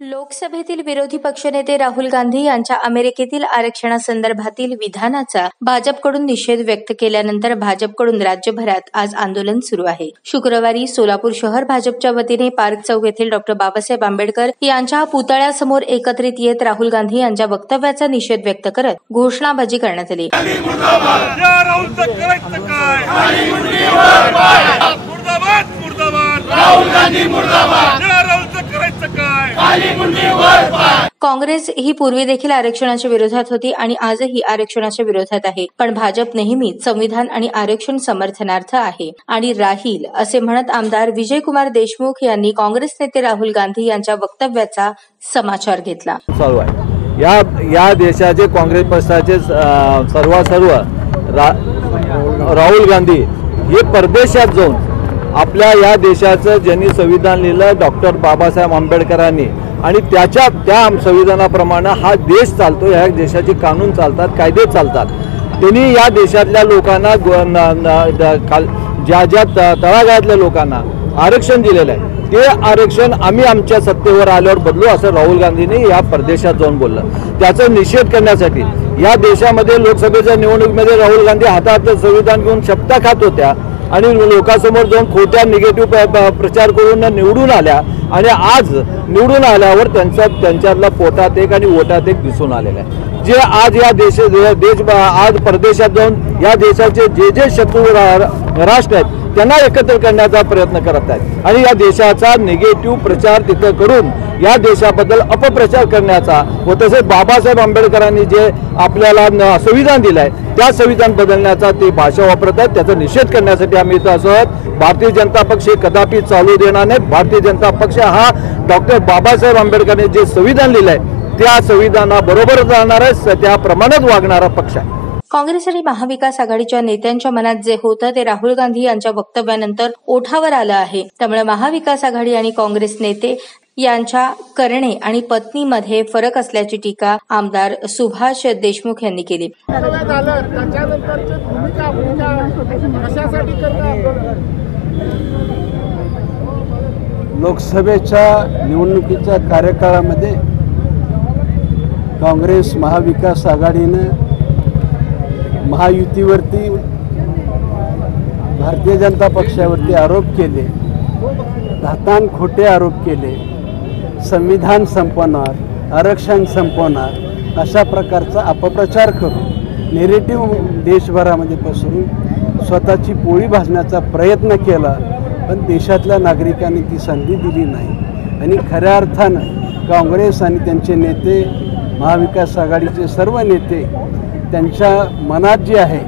लोकसभेतील विरोधी पक्षनेते राहुल गांधी यांच्या अमेरिकेतील आरक्षणासंदर्भातील विधानाचा भाजपकडून निषेध व्यक्त केल्यानंतर भाजपकडून राज्यभरात आज आंदोलन सुरू आहे। शुक्रवारी सोलापूर शहर भाजपच्या वतीने पार्क चौक येथील डॉ. बाबासाहेब आंबेडकर यांच्या पुतळ्यासमोर एकत्रित येत राहुल गांधी यांच्या वक्तव्याचा निषेध व्यक्त करत घोषणाबाजी करण्यात आली। काँग्रेस ही पूर्वी देखील आरक्षणाच्या विरोधात होती आणि आजही आरक्षणाच्या विरोधात आहे, पण भाजप नेहमीच संविधान आणि आरक्षण समर्थनार्थ आहे आणि राहील असे म्हणत आमदार विजयकुमार देशमुख यांनी काँग्रेस नेते राहुल गांधी यांच्या वक्तव्याचा समाचार घेतला। या देशाचे काँग्रेस पक्षाचे सर्व राहुल गांधी हे परदेशात जाऊन आपल्या या देशाचं ज्यांनी संविधान लिहिलं डॉक्टर बाबासाहेब आंबेडकरांनी आणि त्या संविधानाप्रमाणे हा देश चालतो, या देशाचे कानून चालतात, कायदे चालतात। त्यांनी या देशातल्या लोकांना ज्या तळागाळातल्या लोकांना आरक्षण दिलेलं आहे ते आरक्षण आम्ही आमच्या सत्तेवर आल्यावर बदलू असं राहुल गांधींनी या परदेशात जाऊन बोललं। त्याचा निषेध करण्यासाठी या देशामध्ये लोकसभेच्या निवडणुकीमध्ये राहुल गांधी हातात संविधान घेऊन शपथ खात होत्या आणि लोकांसमोर जाऊन खोट्या निगेटिव्ह प्रचार करून निवडून आल्या आणि आज निवडून आल्यावर त्यांच्यातला पोटात एक आणि ओटात एक दिसून आलेला आहे। जे आज आज परदेशात जाऊन या देशाचे जे शत्रू राष्ट्र आहेत त्यांना एकत्र करण्याचा प्रयत्न करत आहेत आणि या देशाचा निगेटिव्ह प्रचार तिथे करून या देशाबद्दल अपप्रचार करण्याचा व तसेच बाबासाहेब आंबेडकरांनी जे आपल्याला संविधान दिलंय त्या संविधान बदलण्याचा ते भाषा वापरत आहेत। त्याचा निषेध करण्यासाठी आम्ही इथं असत। भारतीय जनता पक्ष कदापि चालू देणार नाही। भारतीय जनता पक्ष हा डॉक्टर बाबासाहेब आंबेडकरांनी जे संविधान लिहिलंय त्या संविधानाबरोबर जाणारा त्याप्रमाणेच वागणारा पक्ष आहे। काँग्रेस आणि महाविकास आघाडीच्या नेत्यांच्या मनात जे होतं ते राहुल गांधी यांच्या वक्तव्यानंतर ओठावर आलं आहे। त्यामुळे महाविकास आघाडी आणि काँग्रेस नेते यांच्या करणे आणि पत्नीमध्ये फरक असल्याची टीका आमदार सुभाष देशमुख यांनी केली। लोकसभेच्या निवडणुकीच्या कार्यकाळामध्ये काँग्रेस महाविकास आघाडीने महायुतीवरती भारतीय जनता पक्षावरती आरोप केले, घातांक खोटे आरोप केले, संविधान संपवणार, आरक्षण संपवणार अशा प्रकारचा अपप्रचार करून नेरेटिव्ह देशभरामध्ये पसरून स्वतःची पोळी भाजण्याचा प्रयत्न केला, पण देशातल्या नागरिकांनी ती संधी दिली नाही आणि खऱ्या अर्थानं काँग्रेस आणि त्यांचे नेते महाविकास आघाडीचे सर्व नेते त्यांच्या मनात जे आहे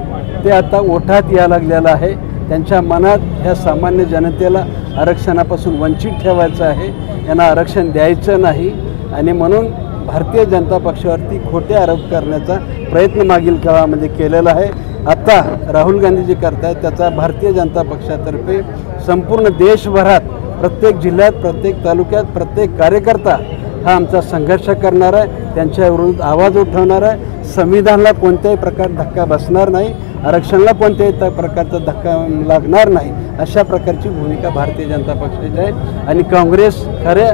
ते आता ओठात यायला लागलेलं आहे। त्यांच्या मनात ह्या सामान्य जनतेला आरक्षणापासून वंचित ठेवायचं आहे, यांना आरक्षण द्यायचं नाही आणि म्हणून भारतीय जनता पक्षावरती खोटे आरोप करण्याचा प्रयत्न मागील काळामध्ये केलेला आहे। आता राहुल गांधी जे करत आहेत त्याचा भारतीय जनता पक्षातर्फे संपूर्ण देशभरात प्रत्येक जिल्ह्यात, प्रत्येक तालुक्यात प्रत्येक कार्यकर्ता हा आमचा संघर्ष करणार आहे, त्यांच्या विरोधात आवाज उठवणार आहे। संविधानाला कोणत्याही प्रकार धक्का बसणार नाही, आरक्षणाला कोणत्याही प्रकारचा धक्का लागणार नाही, अशा प्रकारची भूमिका भारतीय जनता पक्षाची आहे आणि काँग्रेस खरे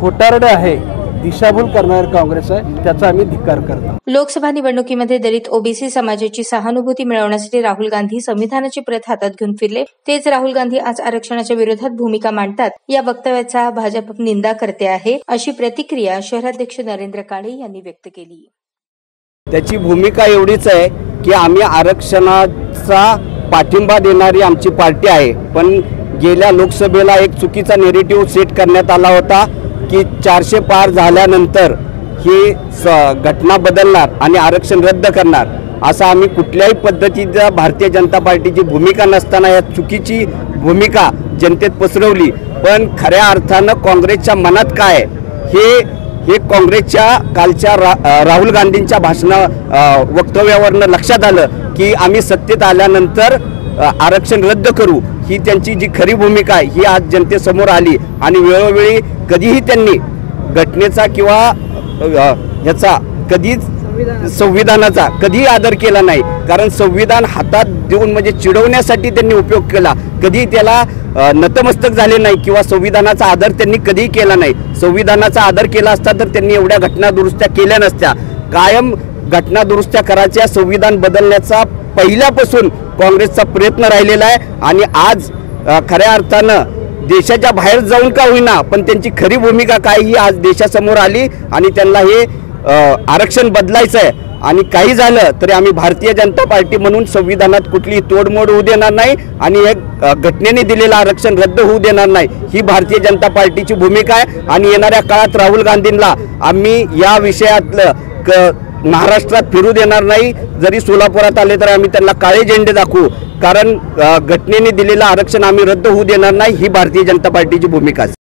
खोटारडे आहे, दिशाभूल करणारे काँग्रेस आहे, त्याचा आम्ही धिक्कार करतो। लोकसभा निवडणुकीमध्ये दलित ओबीसी समाजाची सहानुभूती मिळवण्यासाठी राहुल गांधी संविधानाची प्रत हातात घेऊन फिरले। तेच राहुल गांधी आज आरक्षणाच्या विरोधात भूमिका मांडतात। या वक्तव्याचा भाजप निंदा करते आहे, अशी प्रतिक्रिया शहराध्यक्ष नरेंद्र काळे यांनी व्यक्त केली। त्याची भूमिका एवढीच आहे की आम्ही आरक्षणाचा पाठिंबा देणारी आमची पार्टी आहे, पण गेल्या लोकसभेला एक चुकीचा नेरेटिव्ह सेट करण्यात आला होता की 400 पार झाल्यानंतर ही घटना बदलणार आणि आरक्षण रद्द करणार, असं आम्ही कुठल्याही पद्धतीचा भारतीय जनता पार्टीची भूमिका नसताना या चुकीची भूमिका जनतेत पसरवली। पण खऱ्या अर्थानं काँग्रेसच्या मनात काय हे काँग्रेसच्या कालच्या राहुल गांधींच्या वक्तव्यावरनं लक्षात आलं की आम्ही सत्तेत आल्यानंतर आरक्षण रद्द करू, ही त्यांची जी खरी भूमिका आहे ही आज जनतेसमोर आली आणि वेळोवेळी कधीही त्यांनी घटनेचा किंवा ह्याचा कधीच संविधानाचा कधीही आदर केला नाही, कारण संविधान हातात देऊन म्हणजे चिडवण्यासाठी त्यांनी उपयोग केला, कधी त्याला नतमस्तक झाले नाही किंवा संविधानाचा आदर त्यांनी कधीही केला नाही। संविधानाचा आदर केला असता तर त्यांनी एवढ्या घटना दुरुस्त्या केल्या नसत्या। कायम घटना दुरुस्त्या करायच्या, संविधान बदलण्याचा पहिल्यापासून काँग्रेसचा प्रयत्न राहिलेला आहे आणि आज खऱ्या अर्थानं देशाच्या बाहेर जाऊन का होईना पण त्यांची खरी भूमिका काय ही आज देशासमोर आली आणि त्यांना हे आरक्षण बदलायचं आहे आणि काही झालं तरी आम्ही भारतीय जनता पार्टी म्हणून संविधानात कुठली तोडमोड होऊ देणार नाही आणि एक घटनेने दिलेलं आरक्षण रद्द होऊ देणार नाही, ही भारतीय जनता पार्टीची भूमिका आहे। आणि येणाऱ्या काळात राहुल गांधींना आम्ही या विषयातलं महाराष्ट्रात फिरू देणार नाही, जरी सोलापुरात आले तर आम्ही त्यांना काळे झेंडे दाखवू, कारण घटनेने दिलेलं आरक्षण आम्ही रद्द होऊ देणार नाही, ही भारतीय जनता पार्टीची भूमिका आहे।